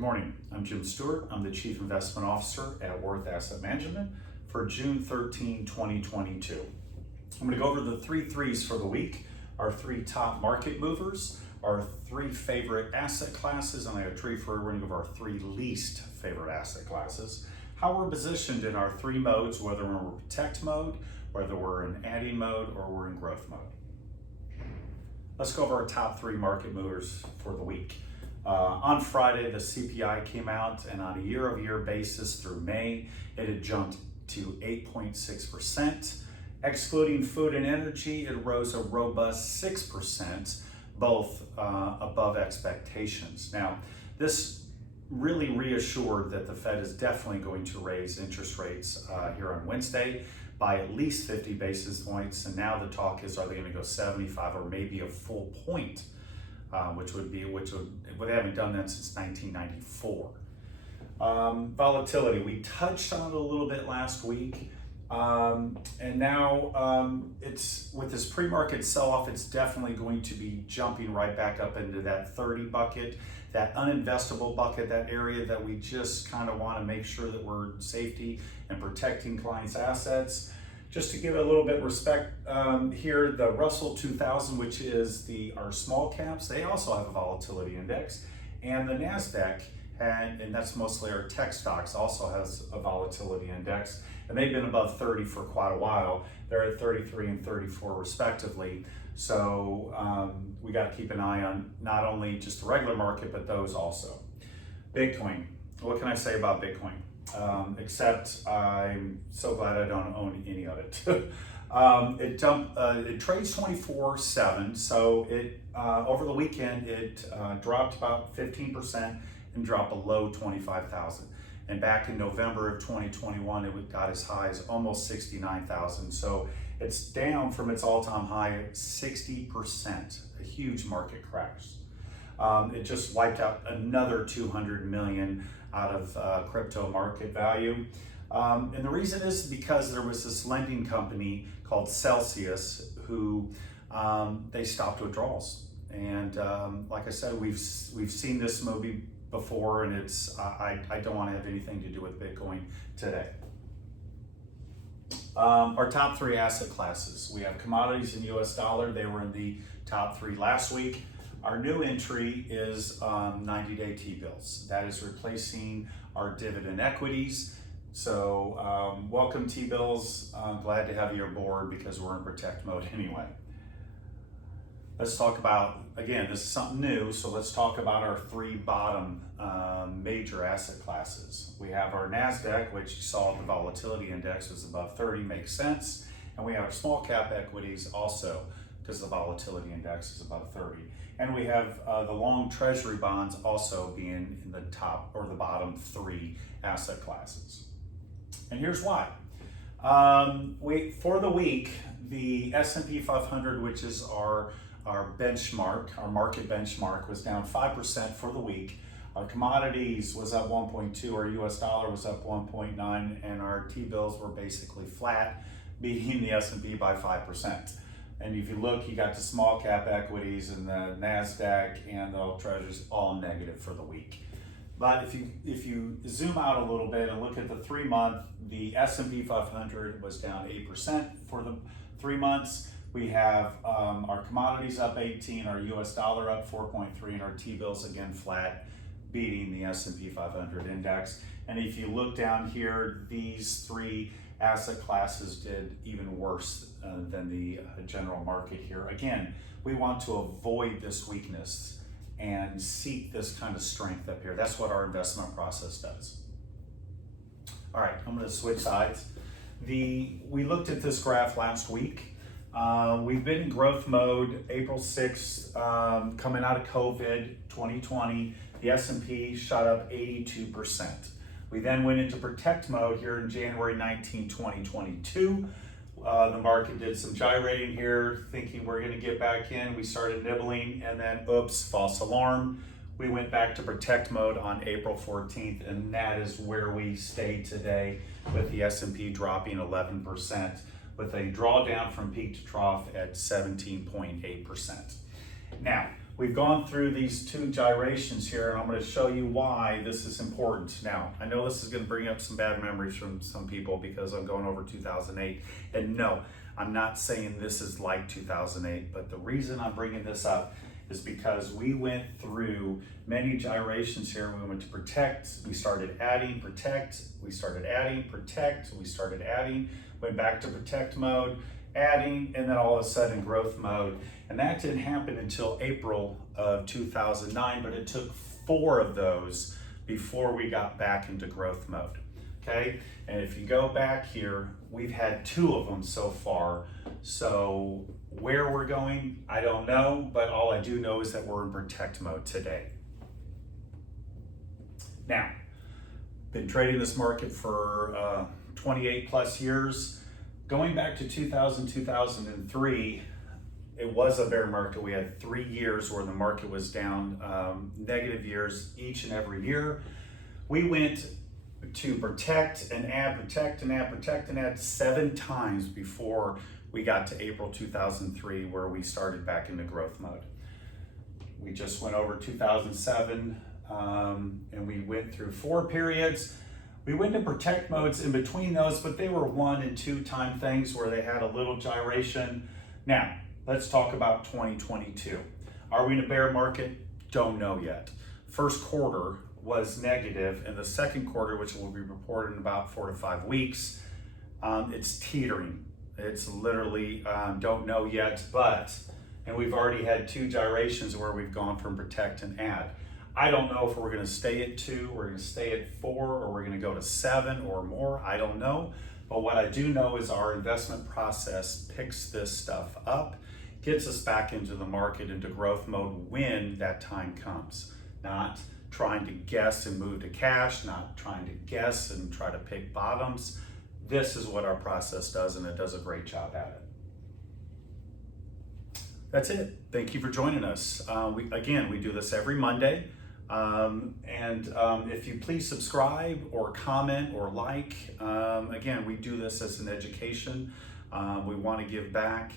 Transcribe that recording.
Good morning. I'm Jim Stewart. I'm the Chief Investment Officer at Worth Asset Management for June 13, 2022. I'm going to go over the three threes for the week, our three top market movers, our three favorite asset classes, and I have a tree for we're going to go over our three least favorite asset classes, how we're positioned in our three modes, whether we're in protect mode, whether we're in adding mode, or we're in growth mode. Let's go over our top three market movers for the week. On Friday, the CPI came out, and on a year-over-year basis through May, it had jumped to 8.6%. Excluding food and energy, it rose a robust 6%, both above expectations. Now, this really reassured that the Fed is definitely going to raise interest rates here on Wednesday by at least 50 basis points, and now the talk is, are they going to go 75 or maybe a full point? Which they haven't done that since 1994. Volatility, we touched on it a little bit last week, and now it's with this pre-market sell-off, it's definitely going to be jumping right back up into that 30 bucket, that uninvestable bucket, that area that we just kind of want to make sure that we're safety and protecting clients' assets. Just to give it a little bit of respect here, the Russell 2000, which is our small caps, they also have a volatility index, and the NASDAQ, and that's mostly our tech stocks, also has a volatility index, and they've been above 30 for quite a while. They're at 33 and 34 respectively, so we got to keep an eye on not only just the regular market, but those also. Bitcoin, what can I say about Bitcoin? Except I'm so glad I don't own any of it. It trades 24/7, so it over the weekend it dropped about 15% and dropped below 25,000. And back in November of 2021, it got as high as almost 69,000. So it's down from its all-time high at 60%, a huge market crash. It just wiped out another 200 million out of crypto market value. And the reason is because there was this lending company called Celsius who they stopped withdrawals. And like I said, we've seen this movie before, and it's I don't want to have anything to do with Bitcoin today. Our top three asset classes. We have commodities in US dollar. They were in the top three last week. Our new entry is 90-day T-bills. That is replacing our dividend equities. So welcome T-bills. I'm glad to have you aboard because we're in protect mode anyway. Let's talk about, again, this is something new, so let's talk about our three bottom major asset classes. We have our NASDAQ, which you saw the volatility index was above 30, makes sense. And we have our small cap equities also, because the volatility index is above 30. And we have the long treasury bonds also being in the top or the bottom three asset classes. And here's why. For the week, the S&P 500, which is our benchmark, our market benchmark, was down 5% for the week. Our commodities was up 1.2, our US dollar was up 1.9, and our T-bills were basically flat, beating the S&P by 5%. And if you look, you got the small cap equities and the NASDAQ and the treasuries all negative for the week. But if you zoom out a little bit and look at the 3 month, the S&P 500 was down 8% for the 3 months. We have our commodities up 18, our US dollar up 4.3, and our T-bills again flat, beating the S&P 500 index. And if you look down here, these three asset classes did even worse than the general market here. Again, we want to avoid this weakness and seek this kind of strength up here. That's what our investment process does. All right, I'm going to switch sides. We looked at this graph last week. We've been in growth mode. April 6th, coming out of COVID 2020, the S&P shot up 82%. We then went into protect mode here in January 19, 2022. The market did some gyrating here, thinking we're going to get back in. We started nibbling, and then oops, false alarm. We went back to protect mode on April 14th, and that is where we stay today, with the S&P dropping 11%, with a drawdown from peak to trough at 17.8%. Now, we've gone through these two gyrations here, and I'm going to show you why this is important. Now, I know this is going to bring up some bad memories from some people because I'm going over 2008. And no, I'm not saying this is like 2008, but the reason I'm bringing this up is because we went through many gyrations here. We went to protect, we started adding, protect, we started adding, protect, we started adding, went back to protect mode, adding, and then all of a sudden growth mode. And that didn't happen until April of 2009, but it took 4 of those before we got back into growth mode, okay? And if you go back here, we've had 2 of them so far. So where we're going, I don't know, but all I do know is that we're in protect mode today. Now, been trading this market for 28 plus years. Going back to 2003, it was a bear market. We had 3 years where the market was down, negative years each and every year. We went to protect and add, protect and add, protect and add 7 times before we got to April 2003, where we started back into growth mode. We just went over 2007, and we went through 4 periods. We went to protect modes in between those, but they were 1 and 2 time things where they had a little gyration. Now, let's talk about 2022. Are we in a bear market? Don't know yet. First quarter was negative, and the second quarter, which will be reported in about 4 to 5 weeks, it's teetering. It's literally, don't know yet, and we've already had 2 gyrations where we've gone from protect and add. I don't know if we're gonna stay at 2, we're gonna stay at 4, or we're gonna go to 7 or more, I don't know. But what I do know is our investment process picks this stuff up, gets us back into the market, into growth mode when that time comes. Not trying to guess and move to cash, not trying to guess and try to pick bottoms. This is what our process does, and it does a great job at it. That's it. Thank you for joining us. We do this every Monday. If you please subscribe or comment or like, again, we do this as an education. We want to give back.